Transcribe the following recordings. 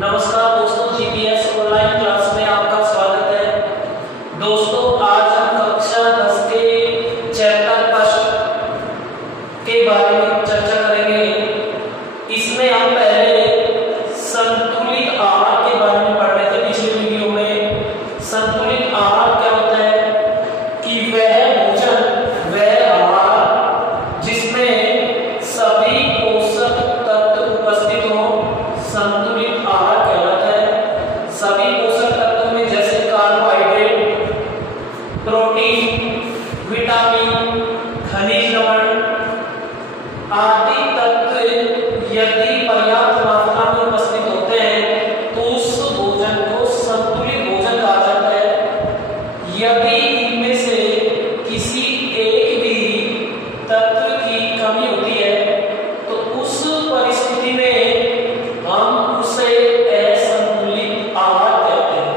नमस्कार दोस्तों, GPS online class में आपका स्वागत है। दोस्तों, आज हम कक्षा 10 के चैप्टर फर्स्ट के बारे में चर्चा करेंगे। इसमें हम पहले संतुलित आहार के बारे में पढ़ रहे थे। पिछले वीडियो में संतुलित आहार क्या होता है कि वह भोजन, वह आहार जिसमें सभी पोषक तत्व उपस्थित हो, संतुलित आहार कहलाता है। सभी पोषक तत्वों में जैसे कार्बोहाइड्रेट, प्रोटीन, विटामिन, खनिज लवण आदि तत्व यदि पर्याप्त मात्रा में उपस्थित होते हैं तो उस भोजन को संतुलित भोजन कहा जाता है। यदि इनमें से किसी एक भी तत्व की कमी होती है तो उस परिस्थिति में हम उसे असंतुलित आहार कहते हैं।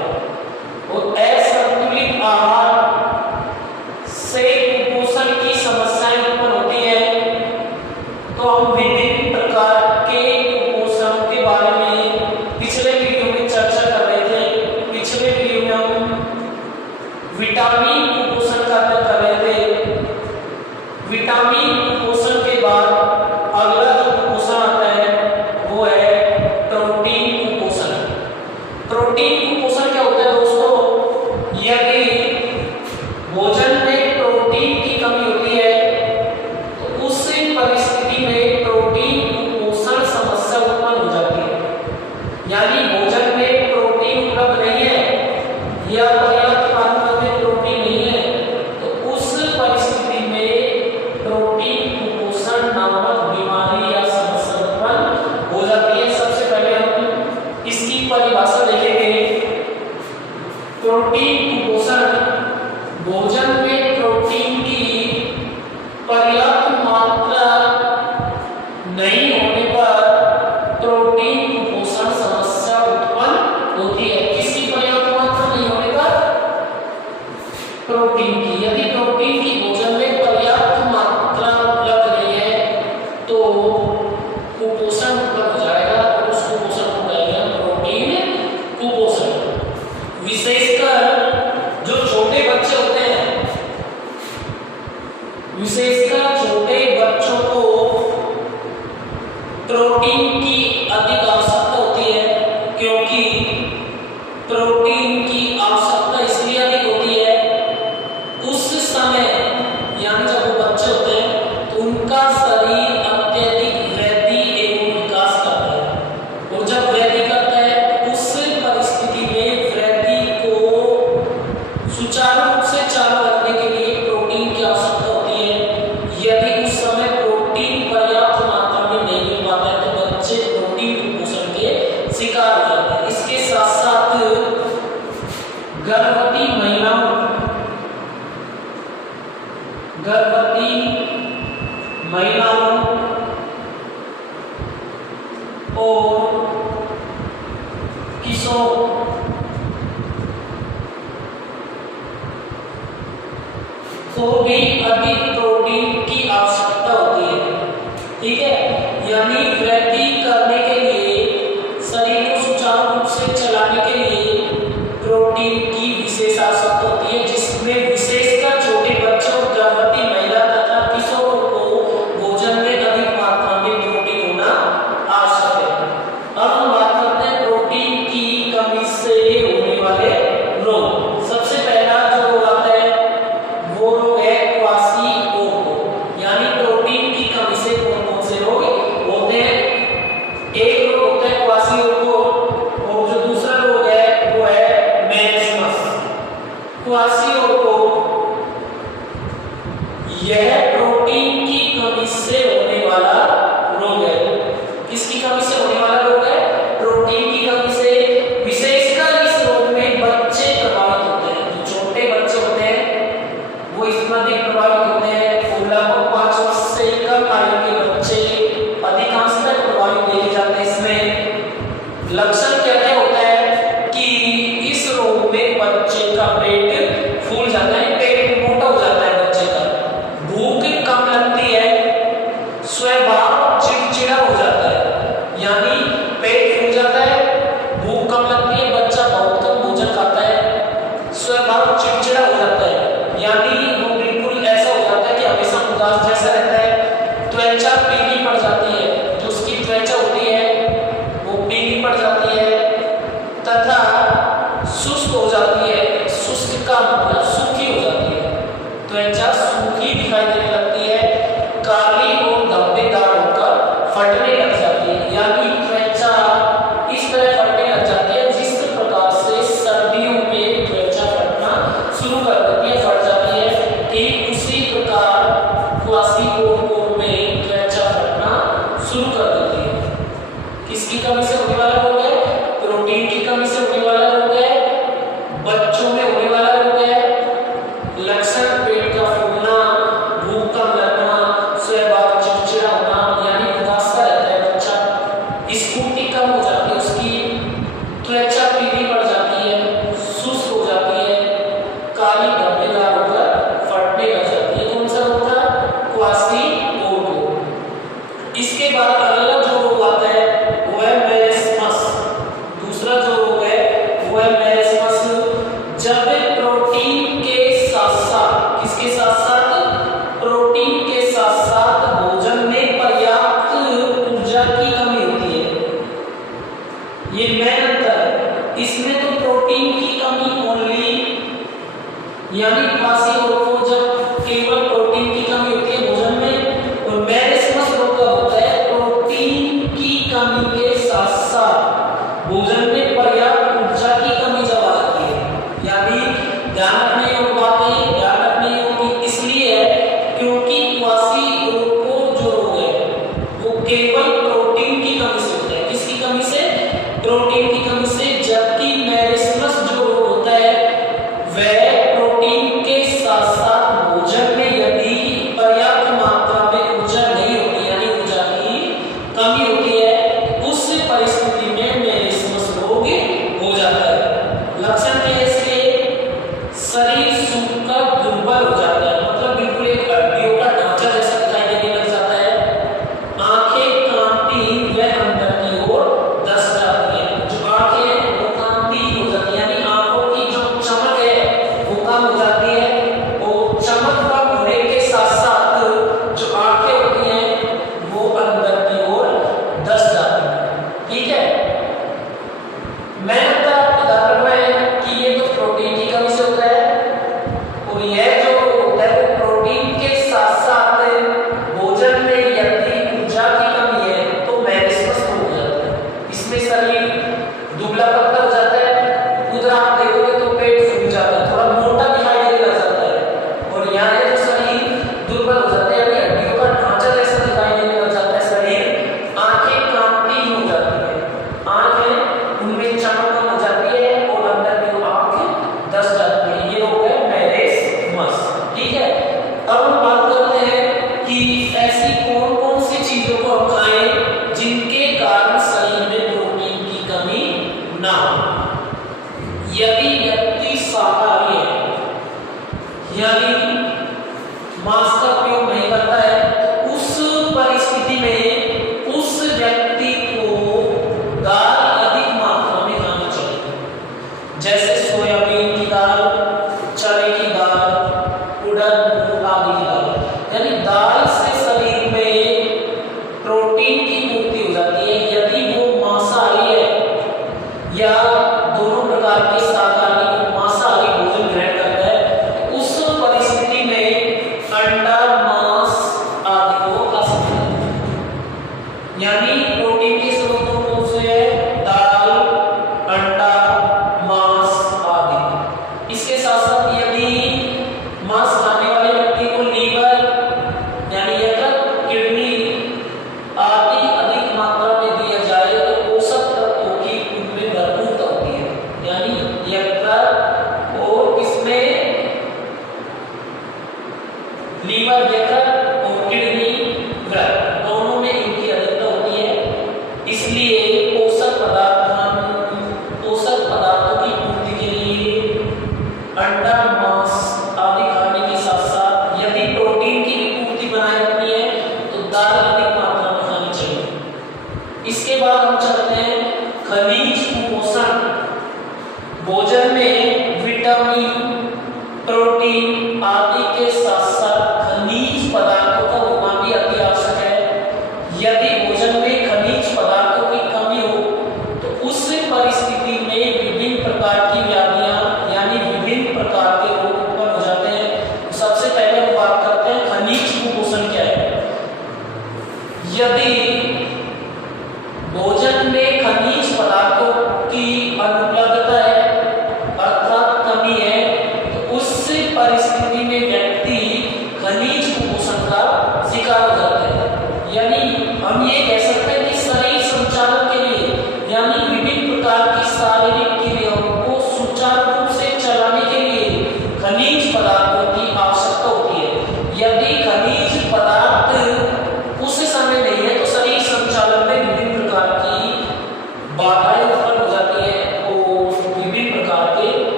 और असंतुलित आहार से कुपोषण की समस्याएं उत्पन्न होती है। तो हम विभिन्न प्रकार के कुपोषण के बारे में पिछले वीडियो में चर्चा कर रहे थे। पिछले वीडियो में हम विटामिन कुपोषण का अध्ययन कर रहे थे। विटामिन कुपोषण के बाद अगला जो कुपोषण आता है वो है प्रोटीन कुपोषण। प्रोटीन कुपोषण क्या होता है दोस्तों? यदि भोजन में प्रोटीन की कमी होती है तो उस परिस्थिति में प्रोटीन कुपोषण समस्या उत्पन्न हो जाती है। यानी भोजन में प्रोटीन उपलब्ध नहीं है या पर्याप्त मात्रा में प्रोटीन नहीं है तो उस परिस्थिति में प्रोटीन कुपोषण नामक बीमारी या समस्या उत्पन्न हो जाती है। सबसे पहले हम इसकी परिभाषा देखेंगे। प्रोटीन कुपोषण भोजन में प्रोटीन की पर्याप्त मात्रा नहीं होने पर प्रोटीन कुपोषण समस्या उत्पन्न होती है। किसकी पर्याप्त मात्रा नहीं होने पर? प्रोटीन की। यदि प्रोटीन की भोजन में पर्याप्त मात्रा उपलब्ध नहीं है तो कुपोषण उत्पन्न हो जाएगा और उस कुपोषण को कहेंगे हम प्रोटीन कुपोषण। विशेषकर जो छोटे बच्चे होते हैं, विशेषकर छोटे बच्चों को प्रोटीन की अधिक आवश्यकता होती है। क्योंकि प्रोटीन की आवश्यकता इसलिए अधिक होती है उस समय, यानी जब वो बच्चे होते हैं तो उनका शरीर अत्यधिक वृद्धि एवं विकास करता है। और जब वृद्धि करता है तो उस परिस्थिति में वृद्धि को सुचारू रूप से चालू रखने के लिए प्रोटीन की आवश्यकता होती है। यदि उस समय प्रोटीन पर्याप्त मात्रा में नहीं मिल पाता है तो बच्चे प्रोटीन कुपोषण के शिकार हो जाते हैं। इसके साथ साथ गर्भवती महिलाओं और किशोर को भी अधिक प्रोटीन की आवश्यकता होती है। ठीक है, यानी वृद्धि करने के लिए, शरीर को सुचारू रूप से चलाने के लिए प्रोटीन की विशेष आवश्यकता होती है, जिसमें विशेषकर छोटे बच्चों, गर्भवती महिला तथा किशोरों को भोजन में अधिक मात्रा में प्रोटीन होना आवश्यक है। अब हम बात करते हैं प्रोटीन की कमी से होने वाले रोग। सबसे पहला जो रोग आता है वो रोग है क्वाशीओको। यानी प्रोटीन की कमी से कौन कौन से रोग होते हैं? एक रोग होता है क्वाशीओको और जो दूसरा रोग है वो है मेनिस्मस। क्वाशीओको यह प्रोटीन की कमी से होने वाला रोग है। किसकी कमी से होने वाला रोग है? प्रोटीन की कमी से। विशेषकर इस रोग में बच्चे प्रभावित होते हैं। जो छोटे बच्चे होते हैं वो इसमें अधिक प्रभावित होते हैं। लगभग 5 वर्ष से कम आयु के बच्चे अधिकांशतः प्रभावित देखे जाते हैं। इसमें लक्षण क्या क्या होता है कि इस रोग में बच्चे का पेट फूल जाता है, पेट मोटा हो जाता है बच्चे का, भूख कम लगती है, स्वभाव चिड़चिड़ा हो जाता है। यानी पेट फूल जाता है, ये मेन अंतर है। इसमें तो प्रोटीन की कमी ओनली, यानी क्वासीओरोफो जब केवल प्रोटीन की कमी होती है भोजन में, और मैरिस्मस रोग का होता है प्रोटीन की कमी के साथ साथ भोजन में पर्याप्त ऊर्जा की कमी जब आ जाती है। यानी ध्यान रखने योग्य बात है, ध्यान रखने योग्य इसलिए है क्योंकि क्वासीओरोफो जो रोग है वो केवल प्रोटीन की कमी से होता है। किसकी कमी से? प्रोटीन की कमी से। जबकि मैरिस्मस जो रोग होता है वह प्रोटीन के साथ साथ भोजन में यदि पर्याप्त मात्रा में ऊर्जा नहीं होती, यानी ऊर्जा की कमी होती है, उस परिस्थिति में मैरिस्मस रोग हो जाता है। लक्षण क्या है इसके? शरीर सूखकर दुर्बल हो जाता है, मतलब बिल्कुल एक हड्डियों का ढांचा जैसा दिखाई देने लग जाता है। आंखें कांपती व अंदर की ओर धंस जाती है। जो आंखें हैं वो कांपती हो जाती है, यानी आंखों की जो चमक है वो कम हो जाती है। और चमक कम होने के साथ साथ जो आंखें होती हैं वो अंदर की ओर धंस जाती है। ठीक है, मैंने आपको उदाहरण में कि ये तो प्रोटीन की कमी से होता है, और यह जो होता है वो प्रोटीन के साथ साथ भोजन में यदि ऊर्जा की कमी है तो मैरिस्मस रोग हो जाता है। इसमें शरीर दुबला पतला हो जाता है, उधर आप देखोगे तो पेट फूल जाता है, थोड़ा मोटा दिखाई देने लग जाता है, और यहाँ है जो शरीर दुर्बल हो जाता है, यानी हड्डियों का ढांचा जैसा दिखाई देने लग जाता है शरीर। आंखें कांपती हो जाती है, आंखें उनमें चमक कम हो जाती है और अंदर की आंखें धंस जाती है। ये रोग है मैरिस्मस। ठीक है, अब हम बात करते हैं कि ऐसी कौन कौन सी चीजों को हम खाएं जिनके कारण शरीर में प्रोटीन की कमी ना हो। यदि व्यक्ति शाकाहारी है, यानी मांस का उपयोग नहीं करता है, उस परिस्थिति में उस व्यक्ति को दाल अधिक मात्रा में खानी चाहिए, जैसे सोयाबीन की दाल, चने की दाल, उड़द मूंग आदि की दाल। यानी दाल से शरीर में प्रोटीन की पूर्ति हो जाती है। यदि वो मांसाहारी है या दोनों प्रकार के शाकाहारी और मांसाहारी भोजन ग्रहण करता है, तो उस परिस्थिति में अंडा, मांस आदि को खा सकता है। यानी प्रोटीन के स्रोत कौन से हैं? दाल, अंडा, मांस आदि। इसके साथ साथ यदि मांस खाने वाले व्यक्ति को लीवर यानी यकृत, किडनी आदि अधिक मात्रा में दिया जाए तो पोषक तत्वों की उनमें भरपूरता होती है। यानी यकृत और इसमें लीवर, यकृत और किडनी, वृक्क दोनों में इनकी अधिकता होती है। इसलिए पोषक पदार्थों की पूर्ति के लिए अंडा, मांस आदि खाने के साथ साथ यदि प्रोटीन की भी पूर्ति बनाए रखनी है तो दाल अधिक मात्रा में खानी चाहिए। इसके बाद हम चलते हैं खनिज कुपोषण। भोजन में विटामिन, प्रोटीन आदि के साथ साथ खनिज पदार्थों का होना भी अति आवश्यक है। यदि भोजन में खनिज पदार्थों की कमी हो तो उस परिस्थिति में विभिन्न प्रकार की व्याधियां यानी विभिन्न प्रकार के रोग उत्पन्न हो जाते हैं। तो सबसे पहले हम बात करते हैं खनिज कुपोषण क्या है। यदि भोजन में खनिज पदार्थों की अनुपलब्धता है अर्थात कमी है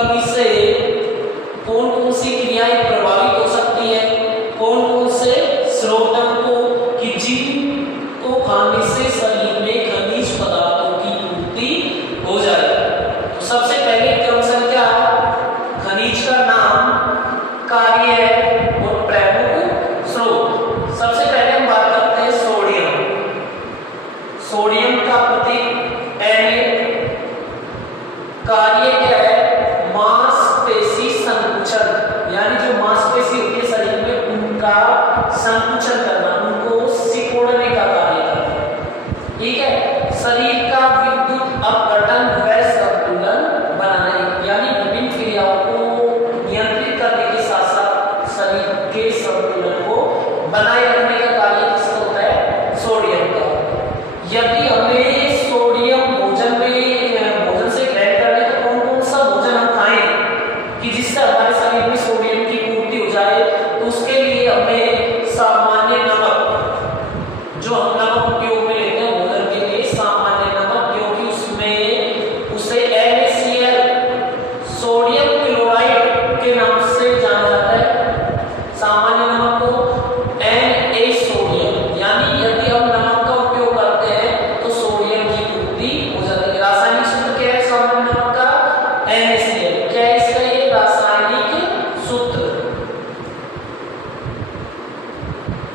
कमी से कौन कौन सी क्रियाएं प्रभावित हो सकती है, कौन कौन से स्रोतों को कि जिनको खाने से शरीर में खनिज पदार्थों की पूर्ति हो जाए। तो सबसे पहले क्रम संख्या खनिज का नाम, कार्य और प्रमुख स्रोत। सबसे पहले हम बात करते हैं सोडियम। सोडियम का प्रतीक Na, कार्य क्या है, मांसपेशी संकुचन, यानी जो मांसपेशी होती है शरीर में उनका संकुचन करना, उनको सिकोड़ने का कार्य करता है। ठीक है, शरीर का विद्युत अपघटन व संतुलन बनाना, यानी विभिन्न क्रियाओं को नियंत्रित करने के साथ साथ शरीर के संतुलन को बनाए रखने का कार्य किसका होता है, सोडियम का। यदि हमें सोडियम भोजन से ग्रहण करना है तो कौन कौन सा भोजन हम खाएं कि जिससे हमारे शरीर में सोडियम की पूर्ति हो जाए, तो उसके लिए हमें सामान्य नमक, जो हम नमक उपयोग में लेते हैं भोजन के लिए, सामान्य नमक, क्योंकि उसमें उसे NaCl सोडियम क्लोराइड के नाम से जाना जाता है। सामान्य नमक को Na सोडियम, यानी यदि हम नमक का उपयोग करते हैं तो सोडियम की पूर्ति हो जाती है। रासायनिक सूत्र क्या है सामान्य नमक का, NaCl। क्या है इसका ये रासायनिक सूत्र,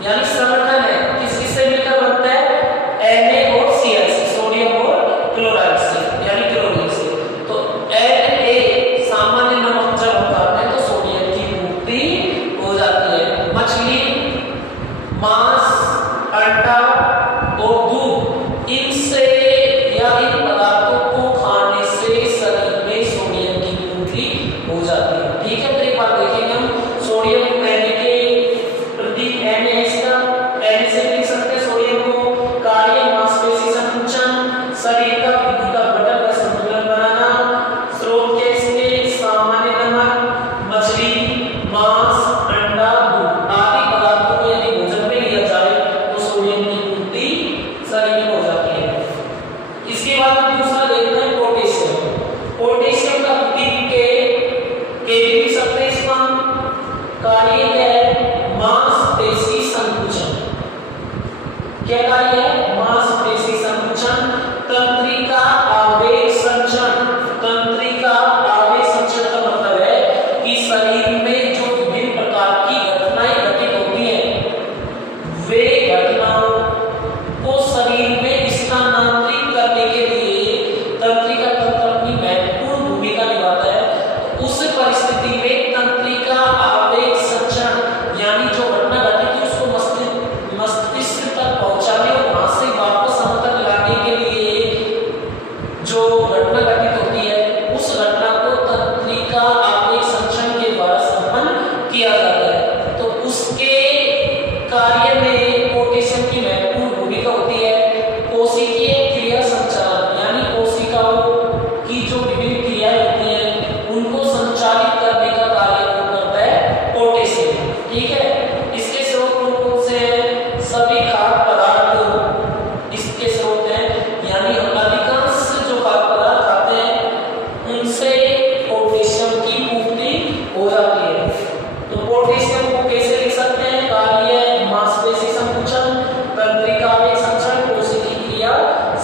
यानी संगठन है, किस किससे मिलकर बनता है, Na और Cl से, सोडियम और क्लोराइड से, यानी क्लोरीन से। तो Na सामान्य नमक जब हम खाते हैं तो सोडियम की पूर्ति हो जाती है। मछली, मांस, अंडा और दूध, इनसे या इन पदार्थों को खाने से शरीर में सोडियम की पूर्ति हो जाती है। ठीक है, तो एक बार देखेंगे हम सोडियम Na के प्रतीक Na, इसका Na से लिख सकते हैं सोडियम को, कार्य मांसपेशी संकुचन, शरीर का विद्युत अपघटन व संतुलन बनाना, स्रोत के इसके सामान्य नमक, मछली, मांस, अंडा, दूध आदि पदार्थों को यदि भोजन में लिया जाए तो सोडियम की पूर्ति शरीर में हो जाती है। इसके बाद दूसरा देखते हैं पोटेशियम। पोटेशियम का प्रतीक के लिख सकते हैं इसका, कार्य क्या है, मांसपेशी संकुचन। क्या कार्य है, मांसपेशी संकुचन, तंत्रिका आवेग संचरण। तंत्रिका आवेग संचरण का मतलब है कि शरीर में जो विभिन्न प्रकार की घटनाएं घटित होती हैं, वे घटनाओं को शरीर में स्थानांतरित करने के लिए तंत्रिका तंत्र अपनी महत्वपूर्ण भूमिका निभाता है। उस परिस्थिति में तंत्रिका आवेग संचरण, यानी जो घटना घटित है उसको मस्तिष्क तक पहुंचाने और वहां से वापस हम तक लाने के लिए जो घटना घटित होती है, उस घटना को तंत्रिका आवेग संचरण के द्वारा संपन्न किया जाता है। तो उसके कार्य में पोटेशियम की महत्वपूर्ण भूमिका होती है। कोशिकीय क्रिया संचालन, यानी कोशिकाओं की जो विभिन्न क्रियाएं होती हैं उनको संचालित करने का कार्य करता है पोटेशियम। ठीक है, इसके स्रोत कौन कौन से हैं, सभी खाद्य पदार्थ इसके स्रोत हैं, यानी अधिकांश जो खाद्य पदार्थ खाते हैं उनसे पोटेशियम की पूर्ति हो जाती है। तो पोटेशियम को कैसे लिख सकते हैं, कार्य मांसपेशी संकुचन, तंत्रिका आवेग संचरण, कोशिकीय क्रिया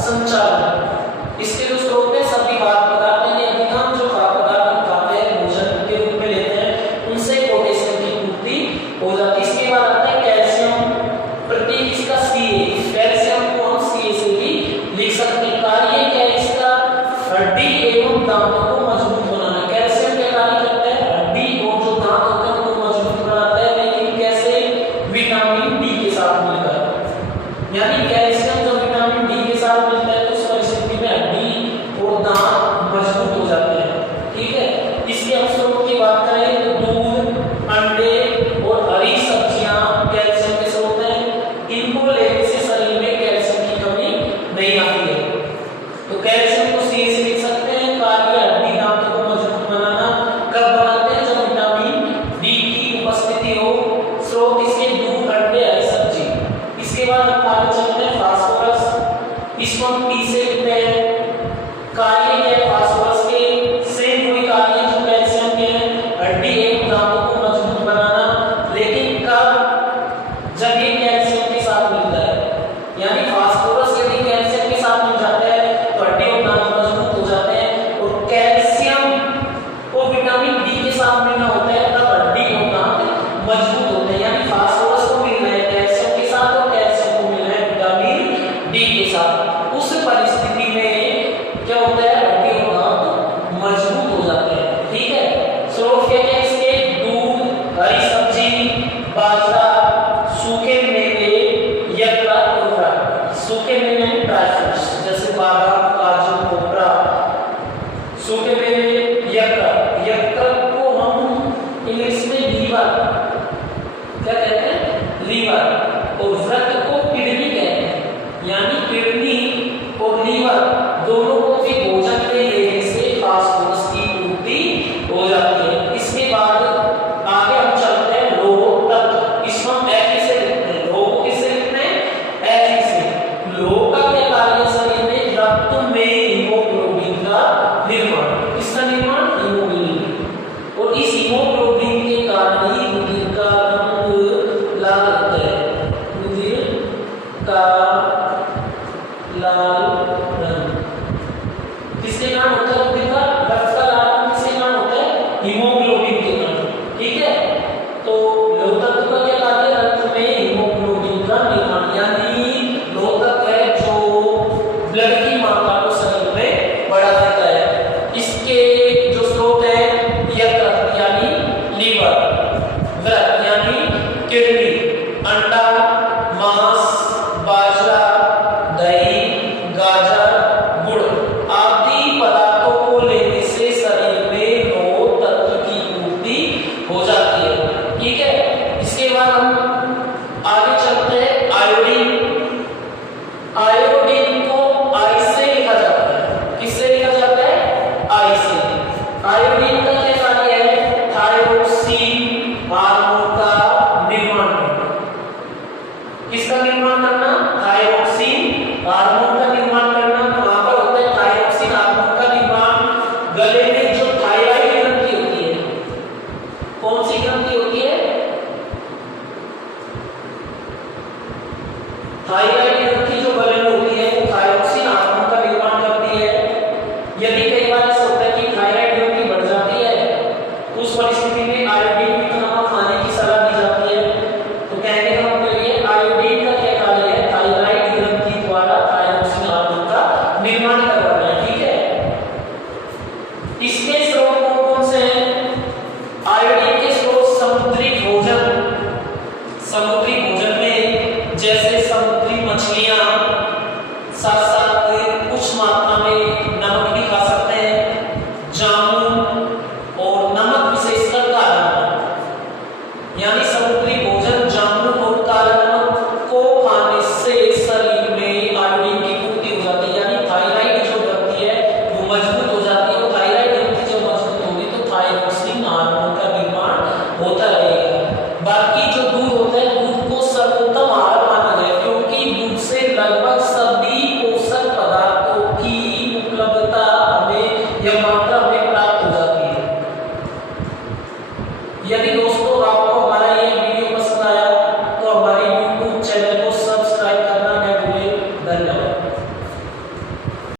संचालन। इसके जो स्रोत हैं सभी खाद्य पदार्थ हैं, अधिकांश जो खाद्य पदार्थ हम खाते हैं भोजन के रूप में लेते हैं उनसे पोटेशियम की पूर्ति हो जाती है। इसके बाद आता है कैल्शियम, प्रतीक इसका Ca। कैल्शियम को हम Ca से भी लिख सकते हैं। कार्य क्या है इसका, हड्डी एवं दांतों को मजबूत बनाना। कैल्शियम क्या कार्य करता है, हड्डी और जो यदि